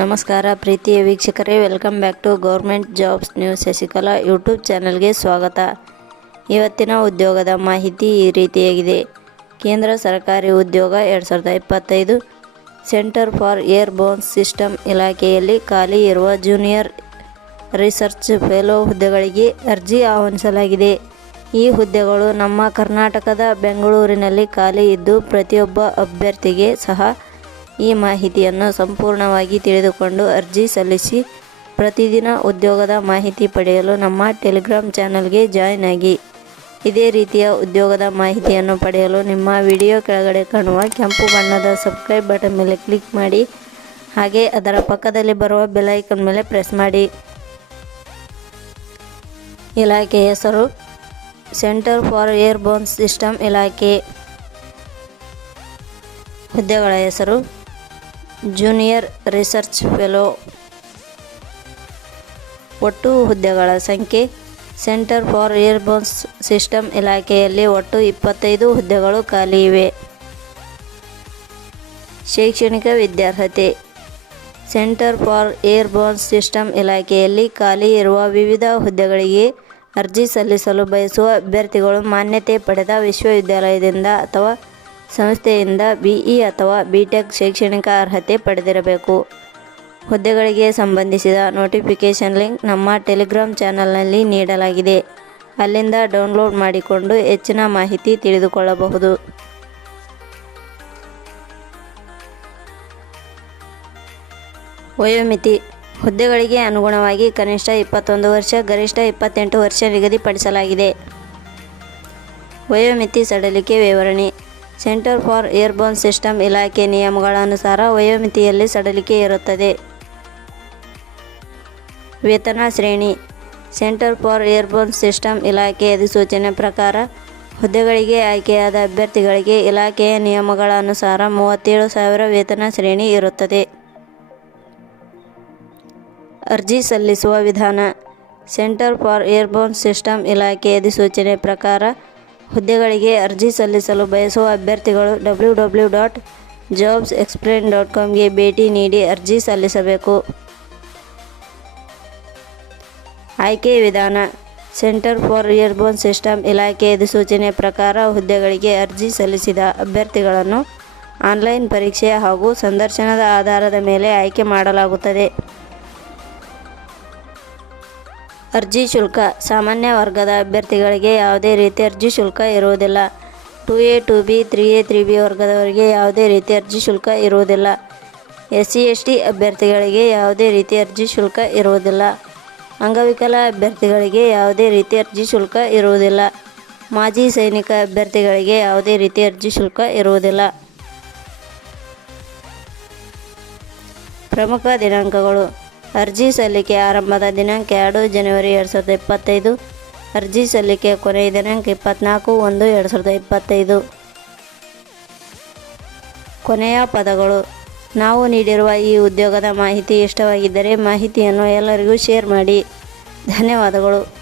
ನಮಸ್ಕಾರ ಪ್ರೀತಿಯ ವೀಕ್ಷಕರೇ welcome back to government jobs news Shashikala YouTube ಚಾನಲ್ಗೆ ಸ್ವಾಗತ. ಇವತ್ತಿನ ಉದ್ಯೋಗದ ಮಾಹಿತಿ ಈ ರೀತಿಯಾಗಿದೆ. ಕೇಂದ್ರ ಸರ್ಕಾರಿ ಉದ್ಯೋಗ ಎರಡು ಸಾವಿರದ ಇಪ್ಪತ್ತೈದು centre for airborne system ಇಲಾಖೆಯಲ್ಲಿ ಖಾಲಿ ಇರುವ ಜೂನಿಯರ್ ರಿಸರ್ಚ್ ಫೆಲೋ ಹುದ್ದೆಗಳಿಗೆ ಅರ್ಜಿ ಆಹ್ವಾನಿಸಲಾಗಿದೆ. ಈ ಹುದ್ದೆಗಳು ನಮ್ಮ ಕರ್ನಾಟಕದ ಬೆಂಗಳೂರಿನಲ್ಲಿ ಖಾಲಿ ಇದ್ದು ಪ್ರತಿಯೊಬ್ಬ ಅಭ್ಯರ್ಥಿಗೆ ಸಹ ಈ ಮಾಹಿತಿಯನ್ನು ಸಂಪೂರ್ಣವಾಗಿ ತಿಳಿದುಕೊಂಡು ಅರ್ಜಿ ಸಲ್ಲಿಸಿ ಪ್ರತಿದಿನ ಉದ್ಯೋಗದ ಮಾಹಿತಿ ಪಡೆಯಲು ನಮ್ಮ ಟೆಲಿಗ್ರಾಮ್ ಚಾನಲ್ಗೆ ಜಾಯ್ನ್ ಆಗಿ. ಇದೇ ರೀತಿಯ ಉದ್ಯೋಗದ ಮಾಹಿತಿಯನ್ನು ಪಡೆಯಲು ನಿಮ್ಮ ವಿಡಿಯೋ ಕೆಳಗಡೆ ಕಾಣುವ ಕೆಂಪು ಬಣ್ಣದ ಸಬ್ಸ್ಕ್ರೈಬ್ ಬಟನ್ ಮೇಲೆ ಕ್ಲಿಕ್ ಮಾಡಿ, ಹಾಗೆ ಅದರ ಪಕ್ಕದಲ್ಲಿ ಬರುವ ಬೆಲೈಕನ್ ಮೇಲೆ ಪ್ರೆಸ್ ಮಾಡಿ. ಇಲಾಖೆ ಹೆಸರು centre for airborne system ಇಲಾಖೆ ಹುದ್ದೆಗಳ ಹೆಸರು ಜೂನಿಯರ್ ರಿಸರ್ಚ್ ಫೆಲೋ ಒಟ್ಟು ಹುದ್ದೆಗಳ ಸಂಖ್ಯೆ centre for airborne system ಇಲಾಖೆಯಲ್ಲಿ ಒಟ್ಟು ಇಪ್ಪತ್ತೈದು ಹುದ್ದೆಗಳು ಖಾಲಿ ಇವೆ. ಶೈಕ್ಷಣಿಕ ವಿದ್ಯಾರ್ಹತೆ centre for airborne system ಇಲಾಖೆಯಲ್ಲಿ ಖಾಲಿ ಇರುವ ವಿವಿಧ ಹುದ್ದೆಗಳಿಗೆ ಅರ್ಜಿ ಸಲ್ಲಿಸಲು ಬಯಸುವ ಅಭ್ಯರ್ಥಿಗಳು ಮಾನ್ಯತೆ ಪಡೆದ ವಿಶ್ವವಿದ್ಯಾಲಯದಿಂದ ಅಥವಾ ಸಂಸ್ಥೆಯಿಂದ ಬಿಇ ಅಥವಾ ಬಿಟೆಕ್ ಶೈಕ್ಷಣಿಕ ಅರ್ಹತೆ ಪಡೆದಿರಬೇಕು. ಹುದ್ದೆಗಳಿಗೆ ಸಂಬಂಧಿಸಿದ ನೋಟಿಫಿಕೇಷನ್ ಲಿಂಕ್ ನಮ್ಮ ಟೆಲಿಗ್ರಾಮ್ ಚಾನಲ್ನಲ್ಲಿ ನೀಡಲಾಗಿದೆ. ಅಲ್ಲಿಂದ ಡೌನ್ಲೋಡ್ ಮಾಡಿಕೊಂಡು ಹೆಚ್ಚಿನ ಮಾಹಿತಿ ತಿಳಿದುಕೊಳ್ಳಬಹುದು. ವಯೋಮಿತಿ ಹುದ್ದೆಗಳಿಗೆ ಅನುಗುಣವಾಗಿ ಕನಿಷ್ಠ ಇಪ್ಪತ್ತೊಂದು ವರ್ಷ, ಗರಿಷ್ಠ ಇಪ್ಪತ್ತೆಂಟು ವರ್ಷ ನಿಗದಿಪಡಿಸಲಾಗಿದೆ. ವಯೋಮಿತಿ ಸಡಲಿಕೆ ವಿವರಣೆ. ಸೆಂಟರ್ ಫಾರ್ ಏರ್ಬೋನ್ ಸಿಸ್ಟಮ್ ಇಲಾಖೆ ನಿಯಮಗಳ ಅನುಸಾರ ವಯೋಮಿತಿಯಲ್ಲಿ ಸಡಲಿಕೆ ಇರುತ್ತದೆ. ವೇತನ ಶ್ರೇಣಿ. ಸೆಂಟರ್ ಫಾರ್ ಏರ್ಬೋನ್ ಸಿಸ್ಟಮ್ ಇಲಾಖೆ ಅಧಿಸೂಚನೆ ಪ್ರಕಾರ ಹುದ್ದೆಗಳಿಗೆ ಆಯ್ಕೆಯಾದ ಅಭ್ಯರ್ಥಿಗಳಿಗೆ ಇಲಾಖೆಯ ನಿಯಮಗಳ ಅನುಸಾರ ಮೂವತ್ತೇಳು ಸಾವಿರ ವೇತನ ಶ್ರೇಣಿ ಇರುತ್ತದೆ. ಅರ್ಜಿ ಸಲ್ಲಿಸುವ ವಿಧಾನ. ಸೆಂಟರ್ ಫಾರ್ ಏರ್ಬೋನ್ ಸಿಸ್ಟಮ್ ಇಲಾಖೆ ಅಧಿಸೂಚನೆ ಪ್ರಕಾರ ಹುದ್ದೆಗಳಿಗೆ ಅರ್ಜಿ ಸಲ್ಲಿಸಲು ಬಯಸುವ ಅಭ್ಯರ್ಥಿಗಳು W W dot jobs explain dot ಕಾಮ್ಗೆ ಭೇಟಿ ನೀಡಿ ಅರ್ಜಿ ಸಲ್ಲಿಸಬೇಕು. ಆಯ್ಕೆ ವಿಧಾನ. ಸೆಂಟರ್ ಫಾರ್ ಏರ್ಬೋನ್ ಸಿಸ್ಟಮ್ ಇಲಾಖೆ ಅಧಿಸೂಚನೆ ಪ್ರಕಾರ ಹುದ್ದೆಗಳಿಗೆ ಅರ್ಜಿ ಸಲ್ಲಿಸಿದ ಅಭ್ಯರ್ಥಿಗಳನ್ನು ಆನ್ಲೈನ್ ಪರೀಕ್ಷೆ ಹಾಗೂ ಸಂದರ್ಶನದ ಆಧಾರದ ಮೇಲೆ ಆಯ್ಕೆ ಮಾಡಲಾಗುತ್ತದೆ. ಅರ್ಜಿ ಶುಲ್ಕ. ಸಾಮಾನ್ಯ ವರ್ಗದ ಅಭ್ಯರ್ಥಿಗಳಿಗೆ ಯಾವುದೇ ರೀತಿ ಅರ್ಜಿ ಶುಲ್ಕ ಇರುವುದಿಲ್ಲ. Two A two B three A three B ವರ್ಗದವರಿಗೆ ಯಾವುದೇ ರೀತಿ ಅರ್ಜಿ ಶುಲ್ಕ ಇರುವುದಿಲ್ಲ. ಎಸ್ ಸಿ ಎಸ್ ಟಿ ಅಭ್ಯರ್ಥಿಗಳಿಗೆ ಯಾವುದೇ ರೀತಿ ಅರ್ಜಿ ಶುಲ್ಕ ಇರುವುದಿಲ್ಲ. ಅಂಗವಿಕಲ ಅಭ್ಯರ್ಥಿಗಳಿಗೆ ಯಾವುದೇ ರೀತಿ ಅರ್ಜಿ ಶುಲ್ಕ ಇರುವುದಿಲ್ಲ. ಮಾಜಿ ಸೈನಿಕ ಅಭ್ಯರ್ಥಿಗಳಿಗೆ ಯಾವುದೇ ರೀತಿ ಅರ್ಜಿ ಶುಲ್ಕ ಇರುವುದಿಲ್ಲ. ಪ್ರಮುಖ ದಿನಾಂಕಗಳು. ಅರ್ಜಿ ಸಲ್ಲಿಕೆ ಆರಂಭದ ದಿನಾಂಕ ಎರಡು ಜನವರಿ ಎರಡು ಸಾವಿರದ ಇಪ್ಪತ್ತೈದು. ಅರ್ಜಿ ಸಲ್ಲಿಕೆ ಕೊನೆಯ ದಿನಾಂಕ ಇಪ್ಪತ್ತ್ನಾಲ್ಕು ಒಂದು ಎರಡು ಸಾವಿರದ ಇಪ್ಪತ್ತೈದು. ಕೊನೆಯ ಪದಗಳು. ನಾವು ನೀಡಿರುವ ಈ ಉದ್ಯೋಗದ ಮಾಹಿತಿ ಇಷ್ಟವಾಗಿದ್ದರೆ ಮಾಹಿತಿಯನ್ನು ಎಲ್ಲರಿಗೂ ಶೇರ್ ಮಾಡಿ. ಧನ್ಯವಾದಗಳು.